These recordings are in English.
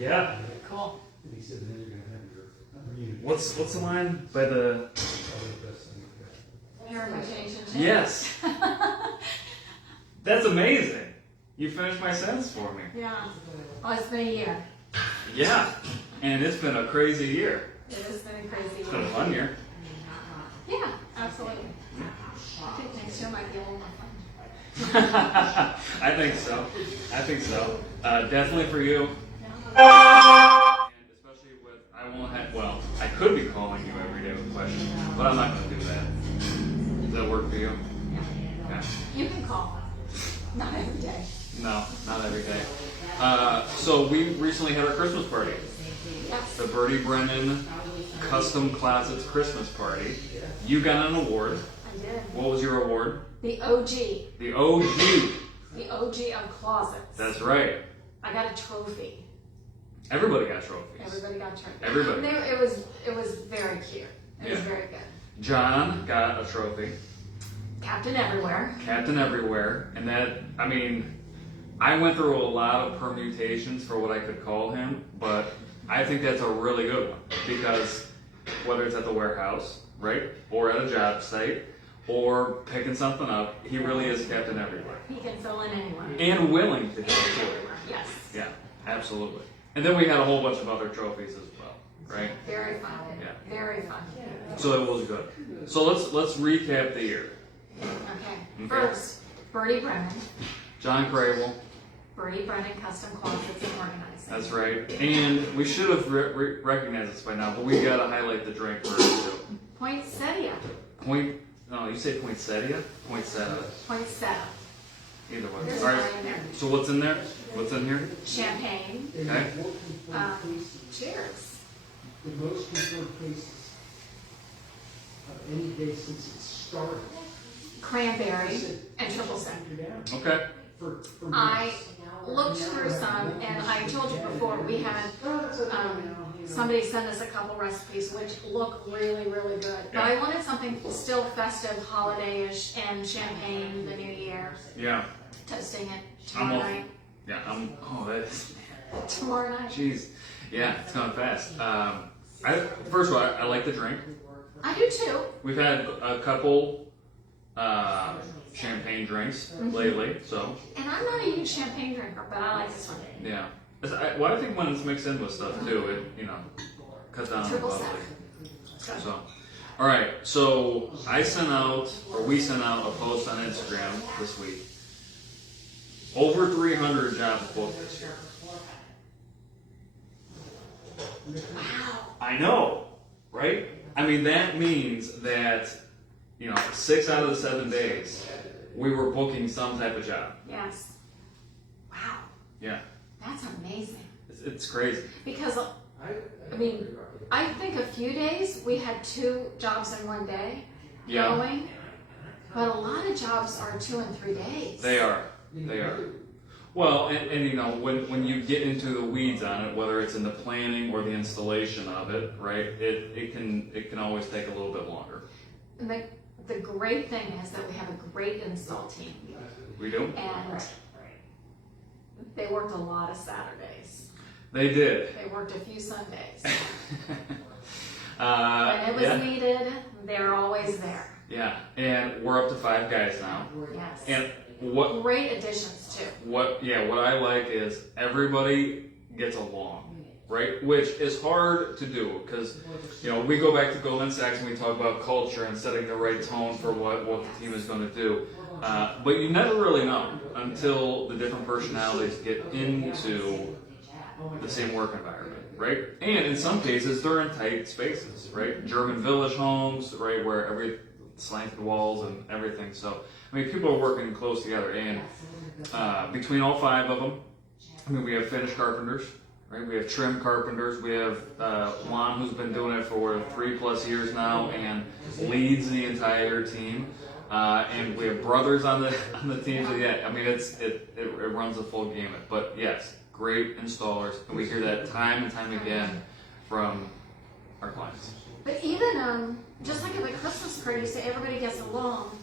Yeah. Cool. What's the line by the? Permutation. Yes. That's amazing. You finished my sentence for me. Yeah. Oh, it's been a year. Yeah. And it's been a crazy year. It has been a crazy It's been a year. fun year. Yeah, absolutely. I think next year might be a little more fun. I think so. I think so. Definitely for you. Yeah. And especially with, I won't have, well, I could be calling you every day with a question, but I'm not going to do that. Does that work for you? Yeah. Okay. You can call. Not every day. No, not every day. So we recently had our Christmas party. Yes. The Birdie Brennan Custom Closets Christmas Party. You got an award. I did. What was your award? The OG. The OG. The OG of closets. That's right. I got a trophy. Everybody got trophies. Everybody got a trophy. Everybody. It was very cute. It was very good. John got a trophy. Captain Everywhere. Captain Everywhere. And that, I mean, I went through a lot of permutations for what I could call him, but I think that's a really good one. Because whether it's at the warehouse, right, or at a job site, or picking something up, he really is Captain Everywhere. He can fill in anywhere. And willing to do it too. Yes. Yeah, absolutely. And then we had a whole bunch of other trophies as well, right? Very fun. Yeah. Very fun. So it was good. So let's recap the year. Okay. First, Birdie Brennan. John Crable. Birdie Brennan Custom Closets and Organizing. That's right. And we should have recognized this by now, but we gotta highlight the drink first too. Poinsettia. No, you say poinsettia? Poinsettia. Poinsettia. Either way. There's All right. mine in there. So what's in there? What's in here? Champagne. Okay. Cheers. The most confirmed cases of any day since it started. Cranberry and triple sec. Okay. I looked through some, and I told you before, we had somebody send us a couple recipes which look really, really good. But I wanted something still festive, holiday-ish, and champagne, the new year. Yeah. Toasting it tomorrow night. Yeah, oh, that's, Tomorrow night. jeez. Yeah, it's going fast. First of all, I like the drink. I do too. We've had a couple champagne drinks lately, so. And I'm not a huge champagne drinker, but I like this one. Yeah. Well, I think when it's mixed in with stuff too, it, cuts down on the Triple bubbly. sec. So, all right. So we sent out a post on Instagram this week. Over 300 jobs booked this year. Wow. I know, right? I mean, that means that 6 out of the 7 days we were booking some type of job. Yes. Wow. Yeah, That's amazing. it's crazy. Because, I mean, I think a few days we had 2 jobs in one day going, but a lot of jobs are 2 and 3 days. They are. Well, and when you get into the weeds on it, whether it's in the planning or the installation of it, right? It can always take a little bit longer. And the great thing is that we have a great install team. We do. And they worked a lot of Saturdays. They did. They worked a few Sundays. When When it was needed, they're always there. Yeah, and we're up to 5 guys now. Yes. And Great additions too. what I like is everybody gets along, right? Which is hard to do because we go back to Goldman Sachs and we talk about culture and setting the right tone for what the team is going to do. But you never really know until the different personalities get into the same work environment, right? And in some cases, they're in tight spaces, right? German village homes, right, where every slanted walls and everything. So, I mean, people are working close together, and between all 5 of them, I mean, we have finished carpenters, right? We have trim carpenters. We have Juan, who's been doing it for 3+ years now, and leads the entire team. And we have brothers on the team. So yeah, I mean, it runs a full gamut. But yes, great installers, and we hear that time and time again from our clients. But even just like at the Christmas party, you say everybody gets along.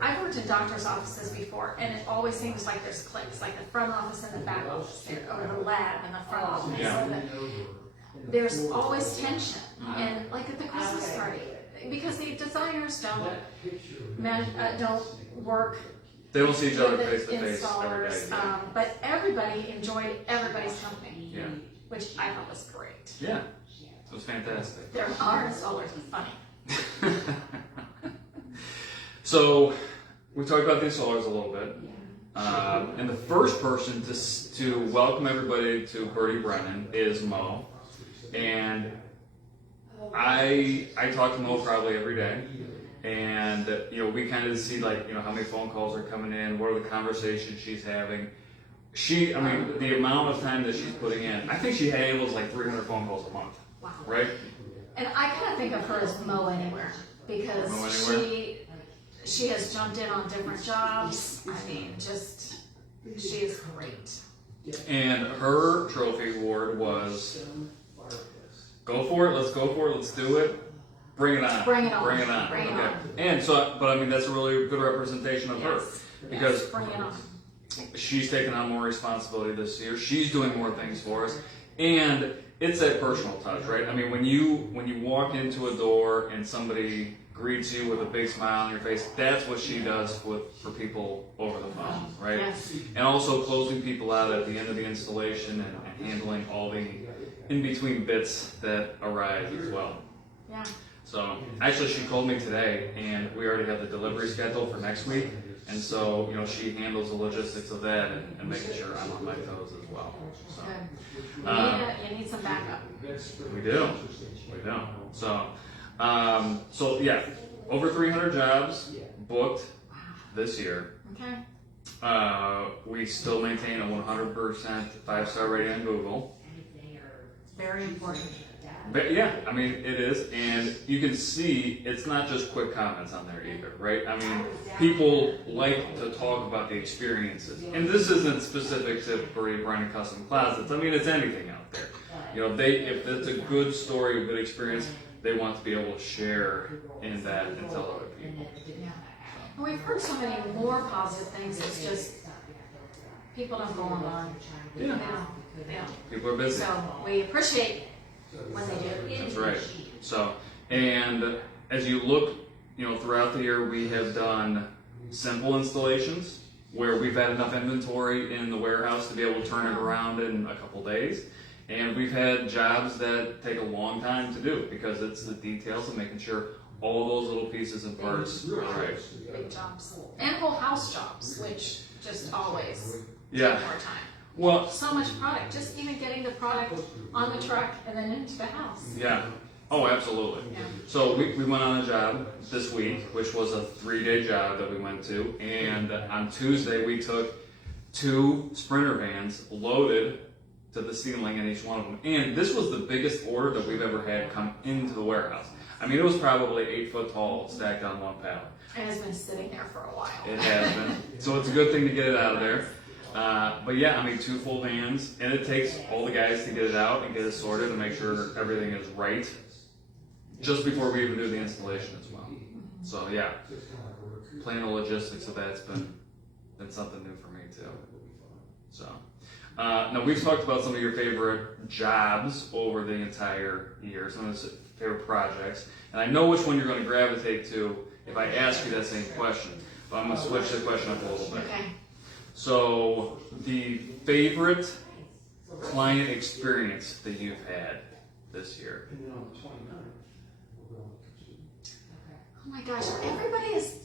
I've worked in doctor's offices before, and it always seems like there's cliques, like the front office and the back office, or the lab and the front office. Yeah. And there's always tension, and like at the Christmas party, because the designers don't work They don't see each other with face the to face every day. installers, but everybody enjoyed everybody's company, Yeah. which I thought was great. Yeah. It was fantastic. There are installers, it's funny. So we talked about the installers a little bit. And the first person to welcome everybody to Birdie Brennan is Mo. And I talk to Mo probably every day. And, we kind of see, like, how many phone calls are coming in, what are the conversations she's having. The amount of time that she's putting in, I think she handles like 300 phone calls a month. Wow. Right? And I kind of think of her as Mo Anywhere, because Mo Anywhere? she has jumped in on different jobs. She is great. And her trophy award was, go for it, let's do it, bring it on. Bring it on. Bring it on. Bring it Okay. on. And so, but that's a really good representation of her. Yes. Because Yes, bring it on. she's taken on more responsibility this year. She's doing more things for us. And it's that personal touch, right? When you walk into a door and somebody greets you with a big smile on your face, that's what she does for people over the phone, right? Yes. And also closing people out at the end of the installation and handling all the in-between bits that arise as well. Yeah. So, actually she called me today, and we already have the delivery schedule for next week, and so, she handles the logistics of that and making sure I'm on my toes as well. So, Good. You need some backup. we do. So yeah, over 300 jobs booked this year. Okay. We still maintain a 100% 5-star rating on Google. Very important. But yeah, it is, and you can see it's not just quick comments on there either, right? People like to talk about the experiences, and this isn't specific to Birdie Brennan Custom Closets. It's anything out there. If it's a good story, a good experience, they want to be able to share in that and tell other people. Yeah. And we've heard so many more positive things. It's just people don't go online. Yeah. They don't. People are busy. So we appreciate when they do. That's right. So, and as you look, throughout the year, we have done simple installations where we've had enough inventory in the warehouse to be able to turn it around in a couple days. And we've had jobs that take a long time to do because it's the details of making sure all those little pieces and parts are right. Big jobs. And whole house jobs, which just always Yeah. take more time. Well, So much product, just even getting the product on the truck and then into the house. yeah. Oh, absolutely. Yeah. So we went on a job this week, which was a 3-day job that we went to. And on Tuesday, we took 2 Sprinter vans loaded to the ceiling in each one of them. And this was the biggest order that we've ever had come into the warehouse. It was probably 8 foot tall, stacked on one pallet. And it's been sitting there for a while. It has been. So it's a good thing to get it out of there. But yeah, 2 full vans, and it takes all the guys to get it out and get it sorted and make sure everything is right just before we even do the installation as well. So yeah, playing the logistics of that's been something new for me too. So now we've talked about some of your favorite jobs over the entire year, some of the favorite projects, and I know which one you're going to gravitate to if I ask you that same question. But I'm going to switch the question up a little bit. Okay. So, the favorite client experience that you've had this year? Oh my gosh, everybody is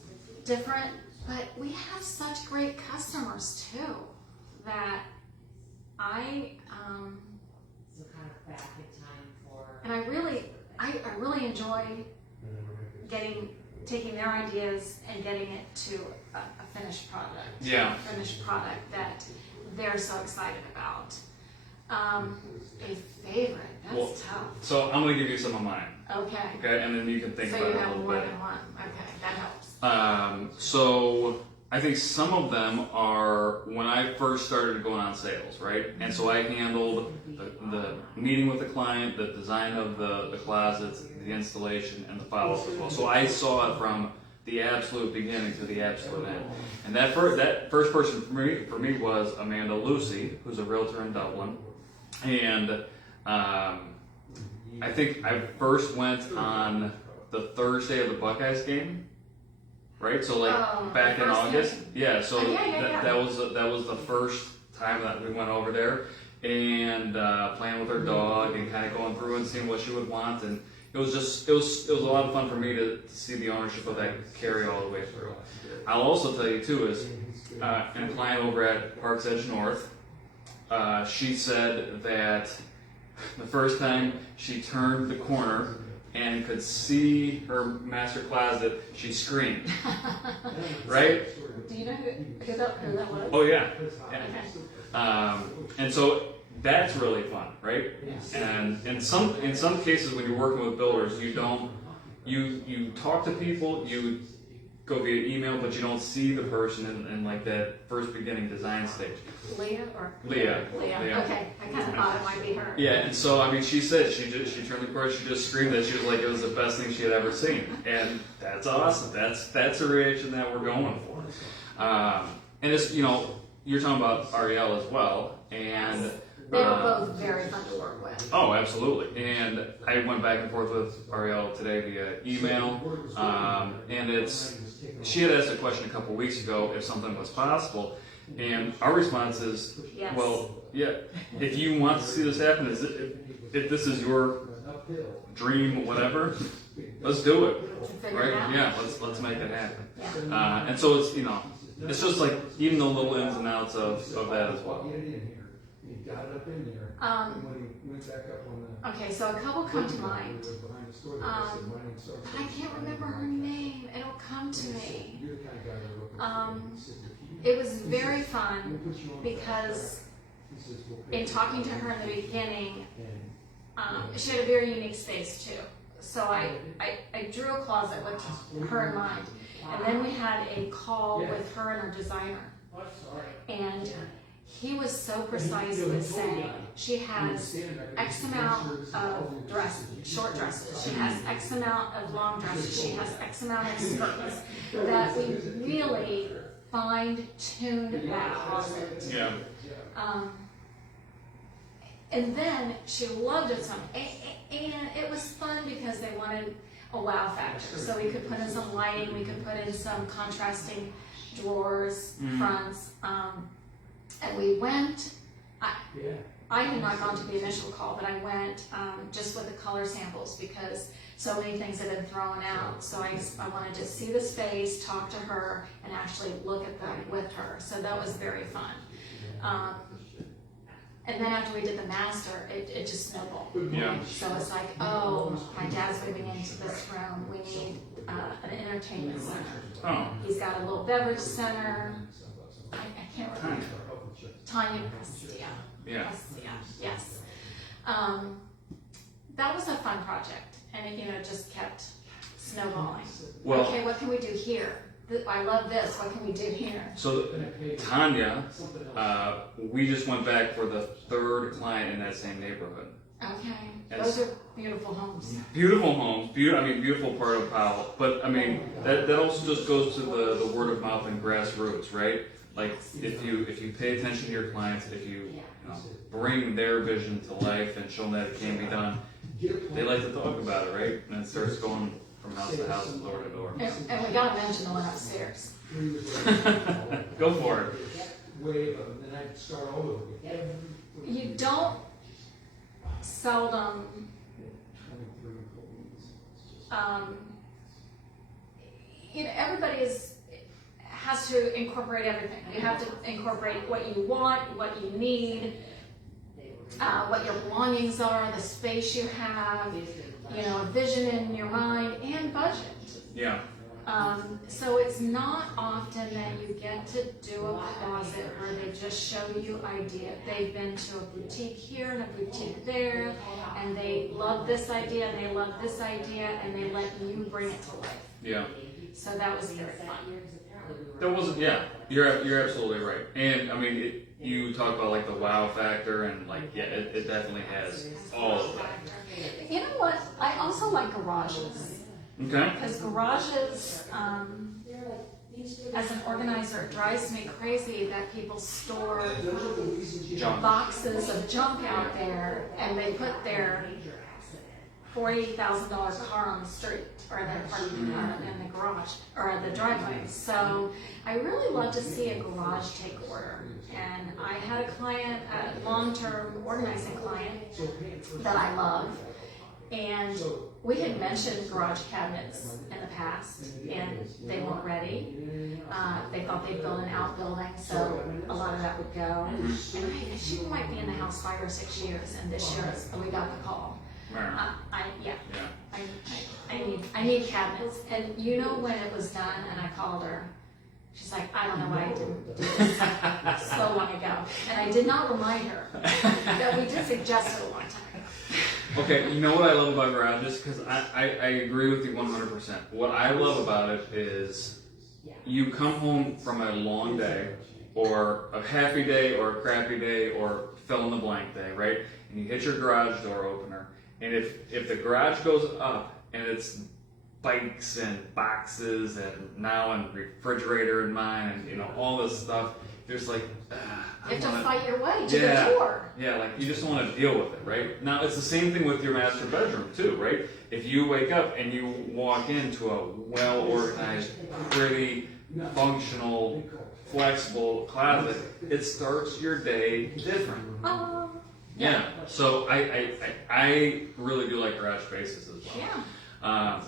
different, but we have such great customers too that I really enjoy taking their ideas and getting it to a finished product. Yeah. A finished product that they're so excited about. A favorite, that's tough. So I'm going to give you some of mine. Okay. Okay, and then you can think So about you it a have little more bit. than one. Okay, that helps. So I think some of them are when I first started going on sales, right? And so I handled the meeting with the client, the design of the closets, the installation, and the follow-up as well. So I saw it from the the absolute beginning to the absolute end. And that first person for me was Amanda Lucy, who's a realtor in Dublin. And I think I first went on the Thursday of the Buckeyes game, right? So like back in August, yeah. So that was the first time that we went over there and playing with her dog and kind of going through and seeing what she would want, and it was a lot of fun for me to see the ownership of that carry all the way through. I'll also tell you too is in a client over at Parks Edge North, she said that the first time she turned the corner and could see her master closet, she screamed. Right? Do you know who that was? Oh yeah. And so that's really fun, right? And in some cases when you're working with builders, you talk to people, you go via email, but you don't see the person in like that first beginning design stage. Leah or Leah. Okay, I kind of thought it might be her. Yeah, and so I mean, she said she turned the corner, she just screamed that she was like it was the best thing she had ever seen, and that's awesome. That's a reaction that we're going for. And it's you're talking about Ariel as well, and they were both very fun to work with. Oh, absolutely. And I went back and forth with Ariel today via email, and she had asked a question a couple weeks ago if something was possible, and our response is, yes. Well, yeah, if you want to see this happen, if this is your dream, whatever, let's do it, right? Yeah, let's make it happen. Yeah. And so it's it's just like even the little ins and outs of that as well. Okay, so a couple come to mind. I can't remember her name. It'll come to me. It was very fun because in talking to her in the beginning, she had a very unique space too. So I drew a closet with her in mind. And then we had a call with her and her designer. And he was so precise with saying she has X amount of short dresses, she has X amount of long dresses, she has X amount of skirts, that we really fine-tuned that closet. Yeah. And then she loved it some, and it was fun because they wanted a wow factor. So we could put in some lighting, we could put in some contrasting drawers, fronts, and we went. I had not gone to the initial call, but I went just with the color samples because so many things had been thrown out. So I wanted to see the space, talk to her, and actually look at them with her. So that was very fun. And then after we did the master, it just snowballed. Yeah. So it's like, oh, my dad's moving into this room. We need an entertainment center. Oh. He's got a little beverage center. I can't remember. Tanya Prestia. Yeah. Yes. That was a fun project, and it just kept snowballing. Well, okay, what can we do here? I love this. What can we do here? So Tanya, we just went back for the third client in that same neighborhood. Okay, And those are beautiful homes. Beautiful homes, beautiful part of Powell. But I mean, that also just goes to the word of mouth and grassroots, right? Like if you pay attention to your clients, if you bring their vision to life and show them that it can be done, they like to talk about it, right? And it starts going from house to house and door to door. And we gotta mention the one upstairs. Go for it. You don't seldom everybody has to incorporate everything. You have to incorporate what you want, what you need, what your belongings are, the space you have, a vision in your mind, and budget. Yeah. So it's not often that you get to do a closet where they just show you idea. They've been to a boutique here and a boutique there, and they love this idea and they love this idea, and they let you bring it to life. Yeah. So that was very fun. That wasn't. Yeah, you're absolutely right. And I mean, you talk about like the wow factor, and like it definitely has all of that. You know what? I also like garages. Okay. Because garages, as an organizer, it drives me crazy that people store Junk. boxes of junk out there and they put their $40,000 car on the street or their parking in the garage or the driveway. So I really love to see a garage take order. And I had a client, a long-term organizing client that I love, and we had mentioned garage cabinets in the past, and they weren't ready. They thought they'd build an outbuilding, so a lot of that would go. And she might be in the house 5 or 6 years, and this year we got the call. I need cabinets, and you know when it was done, and I called her. She's like, I don't know why I didn't do this so long ago, and I did not remind her that we did suggest it a long time. Okay, you know what I love about garages? Because I agree with you 100%. What I love about it is you come home from a long day, or a happy day, or a crappy day, or fill in the blank day, right? And you hit your garage door opener, and if the garage goes up and it's bikes and boxes and now a refrigerator in mine and you know all this stuff, there's like you have to fight your way to the door. Yeah, like you just don't want to deal with it, right? Now it's the same thing with your master bedroom too, right? If you wake up and you walk into a well organized, pretty, functional, flexible closet, it starts your day different. Yeah, so I really do like garage spaces as well. Yeah.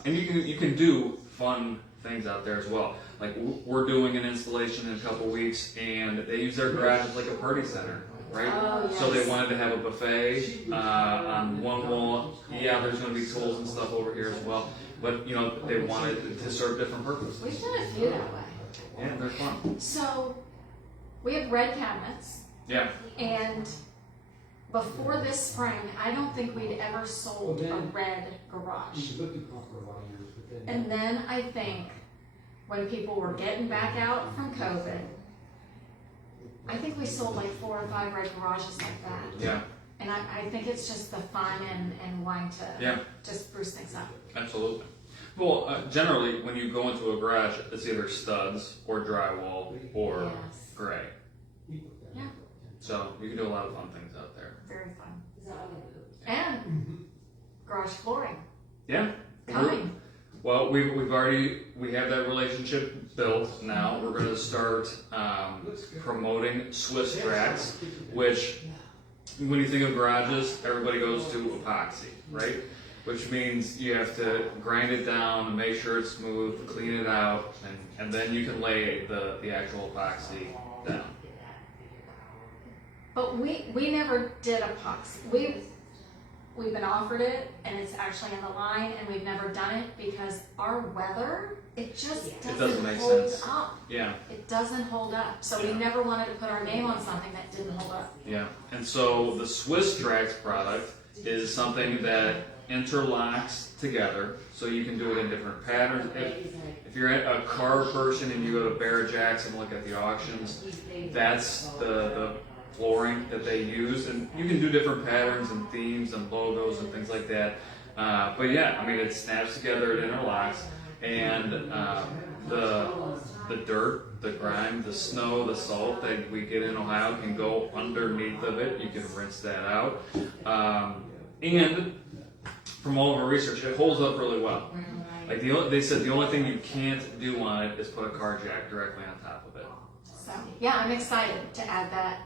And you can do fun things out there as well. Like we're doing an installation in a couple weeks, and they use their garage as like a party center, right? Oh, yes. So they wanted to have a buffet on one wall. Yeah, there's going to be tools and stuff over here as well, but you know they wanted to serve different purposes. We've done a few that way. Yeah, they're fun. So we have red cabinets, Yeah. and before this spring, I don't think we'd ever sold a red garage. And then I think when people were getting back out from COVID, I think we sold like 4 or 5 red garages like that. Yeah. And I think it's just the fun and wanting to just spruce things up. Absolutely. Well, generally, when you go into a garage, it's either studs or drywall or gray. Yeah. So you can do a lot of fun things out there. Very fun. And garage flooring. Yeah. Coming. Well, we have that relationship built now. We're going to start promoting Swiss tracks, which when you think of garages, everybody goes to epoxy, right? Which means you have to grind it down and make sure it's smooth, clean it out, and then you can lay the actual epoxy down. But we never did epoxy. We've been offered it, and it's actually in the line, and we've never done it because our weather, it just doesn't make hold sense. up. Yeah. It doesn't hold up. So we never wanted to put our name on something that didn't hold up. Yeah. And so the Swiss Tracks product is something that interlocks together, so you can do it in different patterns. If you're a car person and you go to Barrett Jackson and look at the auctions, that's the flooring that they use, and you can do different patterns and themes and logos and things like that. But yeah, I mean, it snaps together, it interlocks, and the dirt, the grime, the snow, the salt that we get in Ohio can go underneath of it. You can rinse that out, and from all of our research, it holds up really well. Like they said, the only thing you can't do on it is put a car jack directly on top of it. So yeah, I'm excited to add that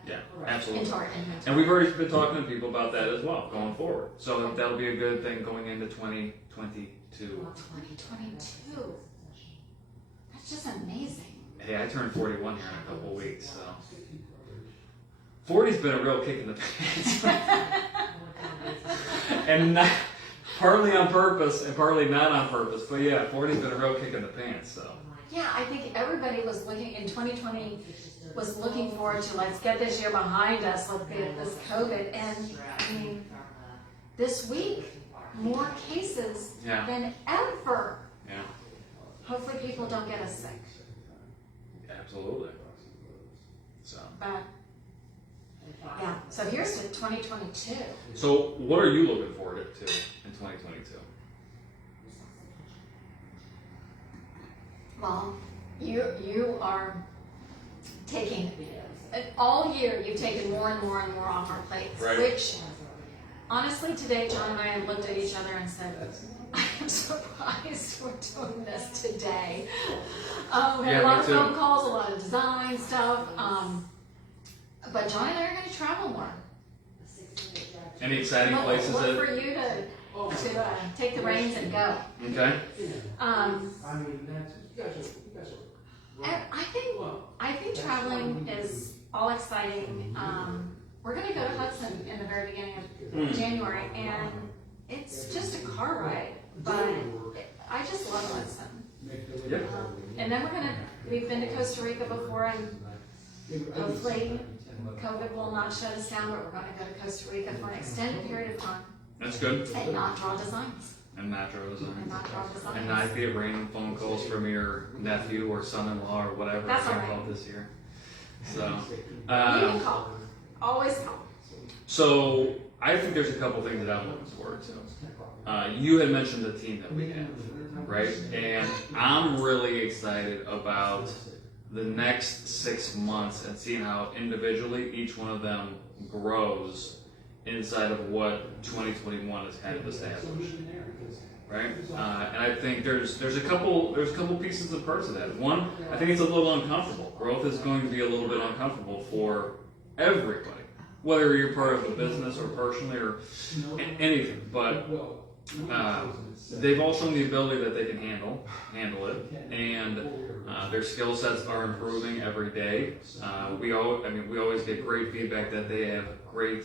Absolutely. into our inventory. And we've already been talking to people about that as well, going forward. So that'll be a good thing going into 2022. 2022. That's just amazing. Hey, I turned 41 here in a couple of weeks, so 40's been a real kick in the pants, and not, partly on purpose and partly not on purpose. But yeah, 40's been a real kick in the pants. So. Yeah, I think everybody was looking in 2020 was looking forward to let's get this year behind us, let's get this COVID, and I mean, this week more cases than ever. Yeah. Hopefully, people don't get us sick. Absolutely. So. But yeah, so here's to 2022. So what are you looking forward to in 2022? Well, you are taking, all year you've taken more and more and more off our plates, Right. which honestly today John and I have looked at each other and said, I am surprised we're doing this today. We had Yeah, a lot me of too. phone calls, a lot of design stuff, but John and I are going to travel more. Any exciting places Look that? for you to take the reins and go. Okay. I mean, that's, you guys are. And I think traveling is all exciting. We're going to go to Hudson in the very beginning of January, and it's just a car ride, but I just love Hudson. Yep. And then we've been to Costa Rica before, and hopefully COVID will not shut us down, but we're going to go to Costa Rica for an extended period of time That's good. and not draw designs. And natural design. And not draw designs. And not get random phone calls from your nephew or son-in-law or whatever That's I all right. called this year. So, You can call. Always call. so I think there's a couple things that I'm looking forward to. You had mentioned the team that we have, right? And I'm really excited about the next 6 months and seeing how individually each one of them grows inside of what 2021 has kind of established, right? And I think there's a couple pieces of parts of that. One, I think it's a little uncomfortable. Growth is going to be a little bit uncomfortable for everybody, whether you're part of a business or personally or anything. But they've all shown the ability that they can handle it, and their skill sets are improving every day. We always get great feedback that they have great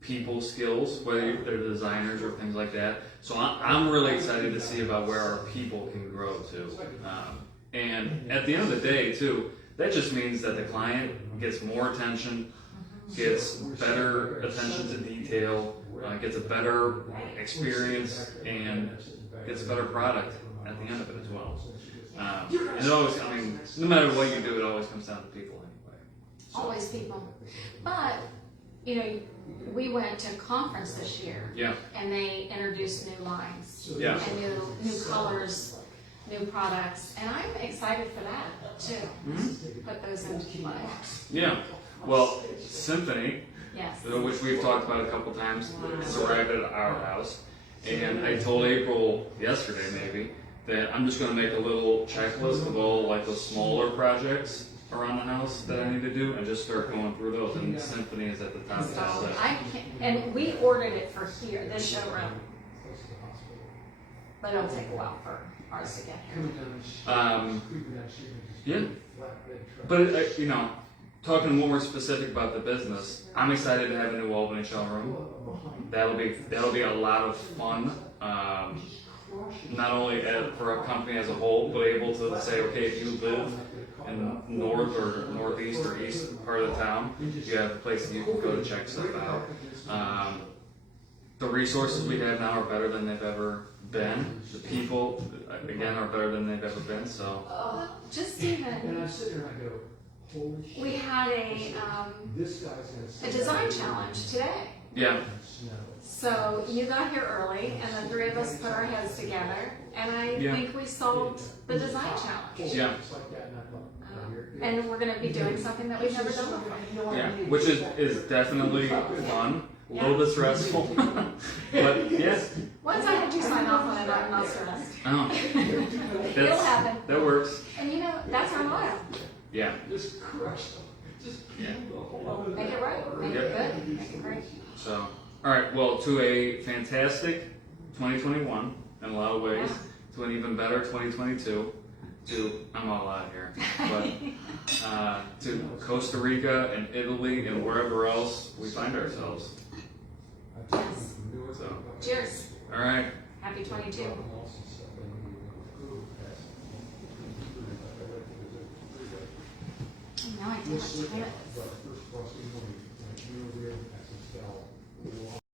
people skills, whether they're designers or things like that. So I'm really excited to see about where our people can grow too. And at the end of the day too, that just means that the client gets more attention, gets better attention to detail, gets a better experience, and gets a better product at the end of it as well. And it always, no matter what you do, it always comes down to people anyway. Always people. But, we went to a conference this year. Yeah. And they introduced new lines. Yeah. And new colors, new products. And I'm excited for that too. Mm-hmm. Put those into play. Yeah. Well, Symphony, Yes. which we've talked about a couple times, has arrived at our house. And I told April yesterday maybe that I'm just going to make a little checklist of all like the smaller projects around the house that I need to do and just start going through those. And Symphony is at the top of that So list. and we ordered it for here, this showroom. But it'll take a while for ours to get here. Yeah. But, talking more specific about the business, I'm excited to have a new Albany showroom. That'll be a lot of fun. Not only for a company as a whole, but able to say, okay, if you live in north or northeast or east part of the town, you have a place that you can go to check stuff out. The resources we have now are better than they've ever been. The people, again, are better than they've ever been. So Just even, And I sit there and I go, holy shit. we had a This guy's gonna say. design challenge today. yeah, So you got here early, and the three of us put our heads together, and I Yeah. think we solved the design challenge. yeah, It's like that, and I thought, And we're going to be doing something that we've never done before. yeah. Which is definitely fun. A little bit stressful, but yes. Once I had you sign off on it, I'm not stressed. Oh, It'll happen. that works. And that's our motto. Yeah. just crush them. Just Yeah. the whole other. Make it right, make it good, make it great. So, all right. Well, to a fantastic 2021 in a lot of ways, to an even better 2022. I'm all out of here, but to Costa Rica and Italy and wherever else we find ourselves. Yes. So, Cheers. all right. Happy 22. No, I didn't.